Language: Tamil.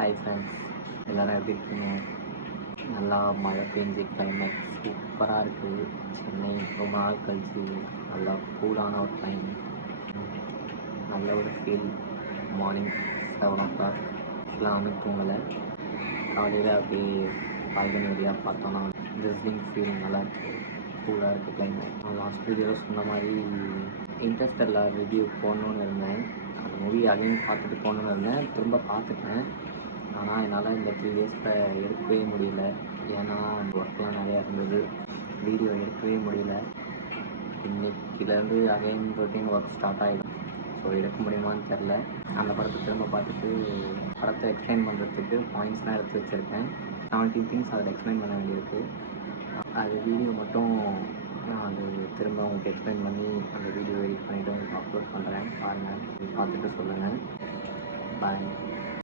ஹாய் ஃப்ரெண்ட்ஸ், எல்லோரும் எப்படி இருக்கீங்க? நல்லா மழை பெஞ்சு கிளைமேட் சூப்பராக இருக்குது. சென்னை ரொம்ப நாள் கழிச்சு நல்லா கூலான ஒரு டைம், நல்ல ஒரு ஃபீல். மார்னிங் 7 o'clock வந்து தூங்கலை. காலையில் அப்படியே பால்கனி வழியாக பார்த்தோன்னா ட்ரெஸ்ஸிங் ஃபீல் நல்லா இருக்குது, கூலாக இருக்குது கிளைமேட். நான் லாஸ்ட் வீடியோவில் சொன்ன மாதிரி இன்டர்ஸ்டெல்லார் ரிவ்யூ போடணுன்னு இருந்தேன். அந்த மூவி அகைன் பார்த்துட்டு போகணுன்னு இருந்தேன். திரும்ப பார்த்துட்டேன். ஆனால் என்னால் இந்த 3 days எடுக்கவே முடியல. ஏன்னா ஒர்க்லாம் நிறையா இருந்தது, வீடியோ எடுக்கவே முடியல. இன்றைக்கிலேருந்து அகைன் ரொட்டீன் ஒர்க் ஸ்டார்ட் ஆகிடும். ஸோ எடுக்க முடியுமான்னு தெரில. அந்த படத்தை திரும்ப பார்த்துட்டு படத்தை எக்ஸ்பிளைன் பண்ணுறதுக்கு பாயிண்ட்ஸ்லாம் எடுத்து வச்சுருக்கேன். 17 திங்ஸ் அதில் எக்ஸ்பிளைன் பண்ண வேண்டியிருக்கு. அது வீடியோ மட்டும் நான் அது திரும்ப உங்களுக்கு எக்ஸ்பிளைன் பண்ணி அந்த வீடியோ எடிட் பண்ணிவிட்டு உங்களுக்கு அப்லோட் பண்ணுறேன். பாருங்கள், பார்த்துட்டு சொல்லுங்கள். பாய்.